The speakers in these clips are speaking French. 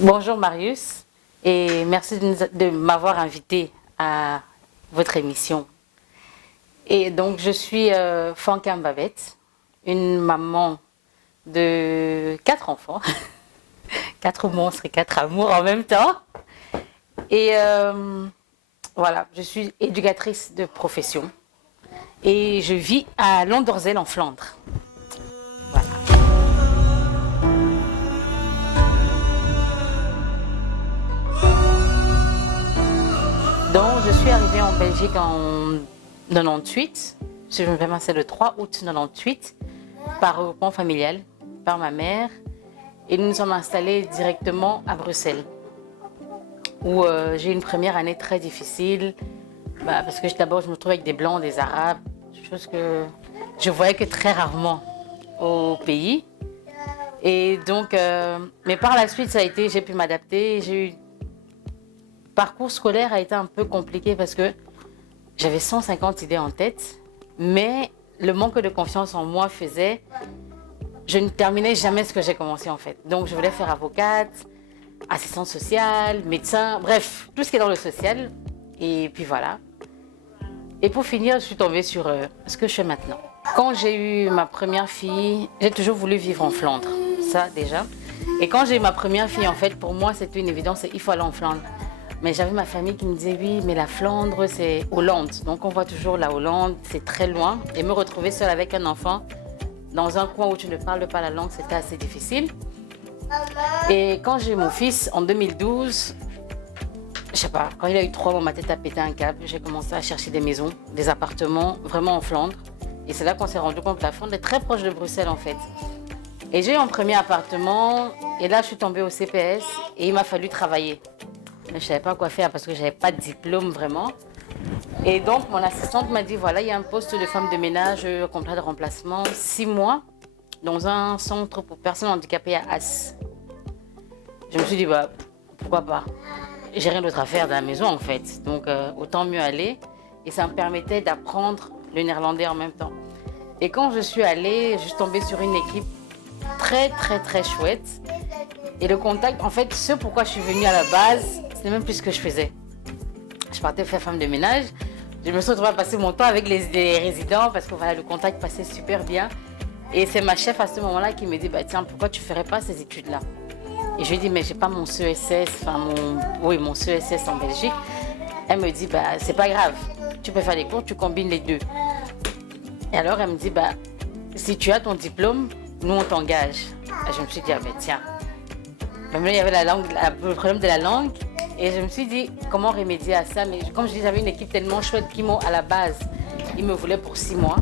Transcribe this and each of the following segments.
Bonjour Marius et merci de m'avoir invité à votre émission. Et donc je suis Fanka Mbabette, une maman de 4 enfants, 4 monstres et 4 amours en même temps. Et voilà, je suis éducatrice de profession et je vis à Londorzeel en Flandre. Voilà. Donc je suis arrivée en Belgique en 98, si je me permets, c'est le 3 août 98, par regroupement familial, par ma mère. Et nous nous sommes installés directement à Bruxelles, où j'ai eu une première année très difficile, parce que d'abord je me trouvais avec des Blancs, des Arabes, chose que je voyais que très rarement au pays. Et donc, mais par la suite, j'ai pu m'adapter. Le parcours scolaire a été un peu compliqué parce que j'avais 150 idées en tête, mais le manque de confiance en moi faisait, je ne terminais jamais ce que j'ai commencé en fait. Donc je voulais faire avocate, assistante sociale, médecin, bref, tout ce qui est dans le social. Et puis voilà. Et pour finir, je suis tombée sur ce que je fais maintenant. Quand j'ai eu ma première fille, j'ai toujours voulu vivre en Flandre, ça déjà. Et quand j'ai eu ma première fille, en fait, pour moi, c'était une évidence, il faut aller en Flandre. Mais j'avais ma famille qui me disait oui, mais la Flandre, c'est Hollande. Donc on voit toujours la Hollande, c'est très loin. Et me retrouver seule avec un enfant dans un coin où tu ne parles pas la langue, c'était assez difficile. Et quand j'ai eu mon fils en 2012, je sais pas, quand il a eu 3 mois, ma tête a pété un câble. J'ai commencé à chercher des maisons, des appartements, vraiment en Flandre. Et c'est là qu'on s'est rendu compte que la Flandre est très proche de Bruxelles en fait. Et j'ai eu un premier appartement et là je suis tombée au CPS et il m'a fallu travailler. Mais je ne savais pas quoi faire parce que je n'avais pas de diplôme vraiment. Et donc mon assistante m'a dit voilà, il y a un poste de femme de ménage, contrat de remplacement, 6 mois dans un centre pour personnes handicapées à As. Je me suis dit pourquoi pas. J'ai rien d'autre à faire dans la maison en fait, donc autant mieux aller. Et ça me permettait d'apprendre le néerlandais en même temps. Et quand je suis allée, je suis tombée sur une équipe très très très chouette. Et le contact, en fait, ce pourquoi je suis venue à la base, c'est même plus ce que je faisais. Je partais faire femme de ménage. Je me suis retrouvée à passer mon temps avec les résidents parce que voilà, le contact passait super bien. Et c'est ma chef à ce moment-là qui me dit tiens, pourquoi tu ne ferais pas ces études-là? Et je lui dis mais j'ai pas mon CESS, mon CESS en Belgique. Elle me dit c'est pas grave, tu peux faire les cours, tu combines les deux. Et alors elle me dit si tu as ton diplôme, nous on t'engage. Et je me suis dit tiens. Même là, il y avait le problème de la langue. Et je me suis dit, comment remédier à ça? Mais comme je dis, j'avais une équipe tellement chouette qui à la base, ils me voulaient pour 6 mois.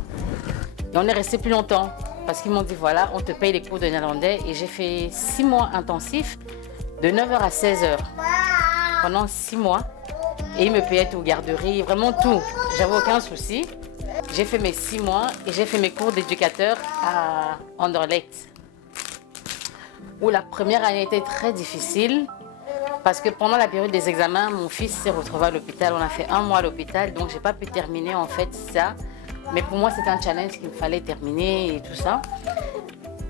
Et on est resté plus longtemps. Parce qu'ils m'ont dit, voilà, on te paye les cours de néerlandais. Et j'ai fait 6 mois intensifs, de 9h à 16h. Pendant 6 mois. Et ils me payaient tout, garderie, vraiment tout. J'avais aucun souci. J'ai fait mes 6 mois et j'ai fait mes cours d'éducateur à Anderlecht. Où la première année était très difficile parce que pendant la période des examens, mon fils s'est retrouvé à l'hôpital. On a fait 1 mois à l'hôpital, donc j'ai pas pu terminer en fait ça. Mais pour moi, c'était un challenge qu'il me fallait terminer et tout ça.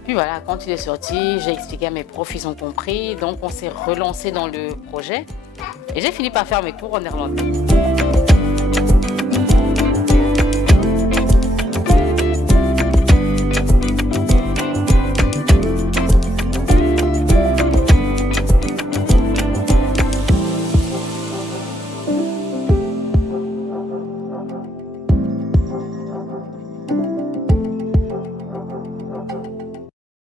Puis voilà, quand il est sorti, j'ai expliqué à mes profs, ils ont compris. Donc on s'est relancé dans le projet et j'ai fini par faire mes cours en néerlandais.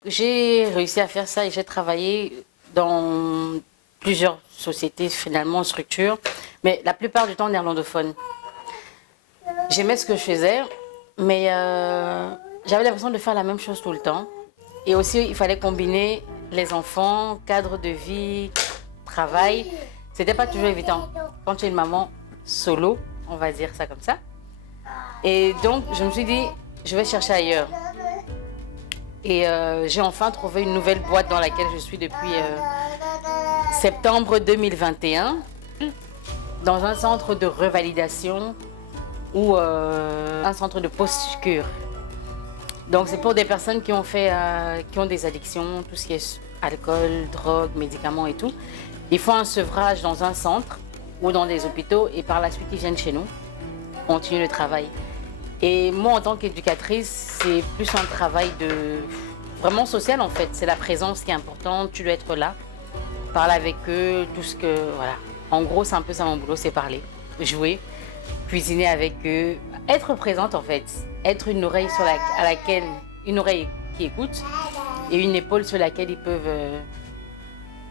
J'ai réussi à faire ça et j'ai travaillé dans plusieurs sociétés, finalement, structures, mais la plupart du temps néerlandophone. J'aimais ce que je faisais, mais j'avais l'impression de faire la même chose tout le temps. Et aussi, il fallait combiner les enfants, cadre de vie, travail. C'était pas toujours évident. Quand tu es une maman solo, on va dire ça comme ça. Et donc, je me suis dit, je vais chercher ailleurs. Et j'ai enfin trouvé une nouvelle boîte dans laquelle je suis depuis septembre 2021, dans un centre de revalidation ou un centre de post-cure. Donc c'est pour des personnes qui ont des addictions, tout ce qui est alcool, drogue, médicaments et tout. Ils font un sevrage dans un centre ou dans des hôpitaux et par la suite ils viennent chez nous, continuer le travail. Et moi en tant qu'éducatrice, c'est plus un travail de vraiment social en fait. C'est la présence qui est importante, tu dois être là, parler avec eux, tout ce que... Voilà. En gros, c'est un peu ça mon boulot, c'est parler, jouer, cuisiner avec eux, être présente en fait, être une oreille à laquelle... Une oreille qui écoute et une épaule sur laquelle ils peuvent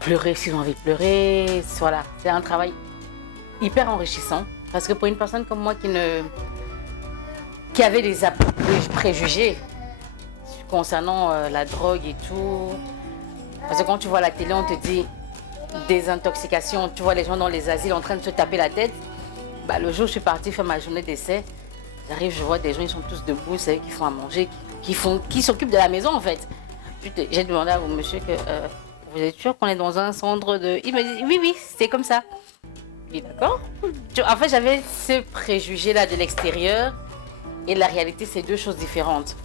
pleurer s'ils ont envie de pleurer. Voilà, c'est un travail hyper enrichissant parce que pour une personne comme moi qui avait des préjugés concernant la drogue et tout, parce que quand tu vois la télé, on te dit désintoxication, tu vois les gens dans les asiles en train de se taper la tête. Bah, le jour où je suis partie faire ma journée d'essai, j'arrive, je vois des gens, ils sont tous debout, c'est eux qui font à manger, qui s'occupent de la maison en fait. J'ai demandé au monsieur que vous êtes sûr qu'on est dans un centre de... Il m'a dit oui, c'est comme ça. Je dis d'accord. En fait, j'avais ce préjugé-là de l'extérieur et la réalité, c'est deux choses différentes.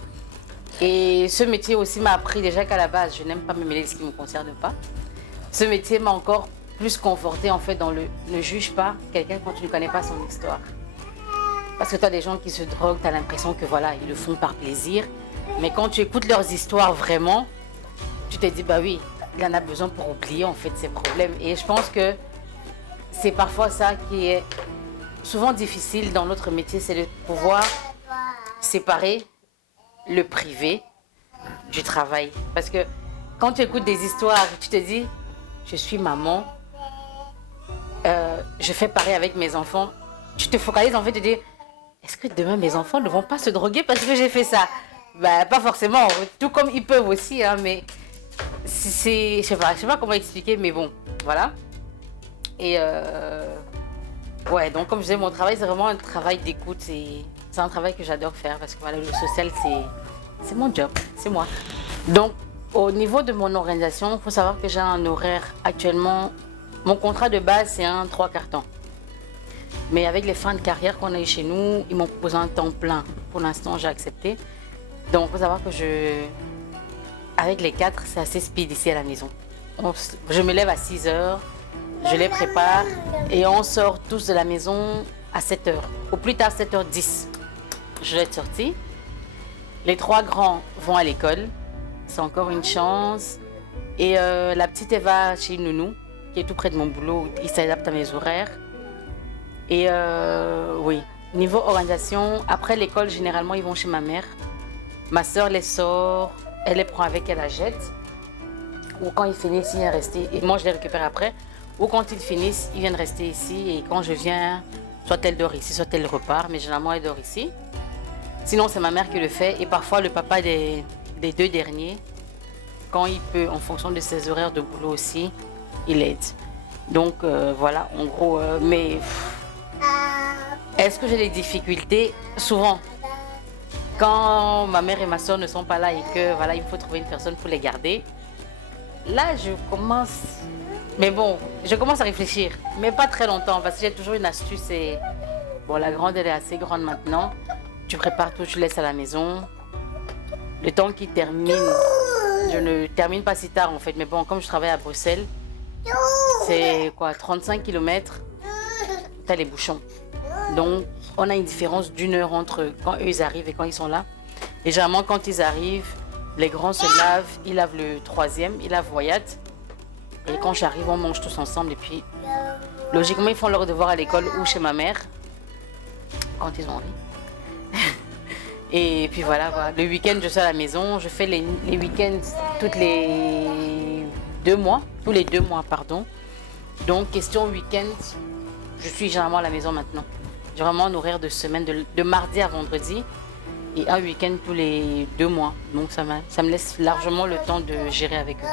Et ce métier aussi m'a appris déjà qu'à la base, je n'aime pas me mêler de ce qui ne me concerne pas. Ce métier m'a encore plus conforté en fait dans le ne juge pas quelqu'un quand tu ne connais pas son histoire. Parce que tu as des gens qui se droguent, tu as l'impression que voilà, ils le font par plaisir. Mais quand tu écoutes leurs histoires vraiment, tu te dis bah oui, il en a besoin pour oublier en fait ses problèmes. Et je pense que c'est parfois ça qui est souvent difficile dans notre métier, c'est de pouvoir séparer le privé du travail. Parce que quand tu écoutes des histoires, tu te dis je suis maman, je fais pareil avec mes enfants. Tu te focalises en fait de dire est-ce que demain mes enfants ne vont pas se droguer parce que j'ai fait ça? Bah, pas forcément, tout comme ils peuvent aussi, hein, mais je sais pas comment expliquer, mais bon, voilà. Et ouais, donc comme je disais, mon travail, c'est vraiment un travail d'écoute et c'est un travail que j'adore faire parce que voilà, le social, c'est mon job, c'est moi. Donc, au niveau de mon organisation, il faut savoir que j'ai un horaire actuellement. Mon contrat de base, c'est un 3/4 temps. Mais avec les fins de carrière qu'on a eu chez nous, ils m'ont proposé un temps plein. Pour l'instant, j'ai accepté. Donc, il faut savoir que avec les 4, c'est assez speed ici à la maison. Je me lève à 6 heures, je les prépare et on sort tous de la maison à 7 heures. Au plus tard, 7h10, je vais être sortie. Les 3 grands vont à l'école. C'est encore une chance. Et la petite, elle va chez une nounou, qui est tout près de mon boulot. Il s'adapte à mes horaires. Et oui, niveau organisation, après l'école, généralement, ils vont chez ma mère. Ma soeur les sort, elle les prend avec, elle la jette. Ou quand ils finissent, ils viennent rester. Et moi, je les récupère après. Ou quand ils finissent, ils viennent rester ici. Et quand je viens, soit elle dort ici, soit elle repart. Mais généralement, elle dort ici. Sinon, c'est ma mère qui le fait. Et parfois, le papa des 2 derniers, quand il peut, en fonction de ses horaires de boulot aussi, il aide. Donc, voilà, en gros. Mais est-ce que j'ai des difficultés? Souvent. Quand ma mère et ma soeur ne sont pas là et que voilà, il faut trouver une personne pour les garder, là je commence. Mais bon, je commence à réfléchir, mais pas très longtemps parce que j'ai toujours une astuce. Et bon, la grande elle est assez grande maintenant. Tu prépares tout, tu laisses à la maison. Le temps qu'il termine, je ne termine pas si tard en fait, mais bon, comme je travaille à Bruxelles, c'est quoi, 35 km, t'as les bouchons. Donc, on a une différence d'1 heure entre quand eux ils arrivent et quand ils sont là. Et généralement, quand ils arrivent, les grands se lavent, ils lavent le 3e, ils lavent Wyatt. Et quand j'arrive, on mange tous ensemble. Et puis, logiquement, ils font leur devoir à l'école ou chez ma mère, quand ils ont envie. Et puis voilà. Le week-end, je suis à la maison. Je fais les week-ends tous les 2 mois. Donc, question week-end, je suis généralement à la maison maintenant. J'ai vraiment un horaire de semaine de mardi à vendredi et un week-end tous les 2 mois. Donc ça me laisse largement le temps de gérer avec eux.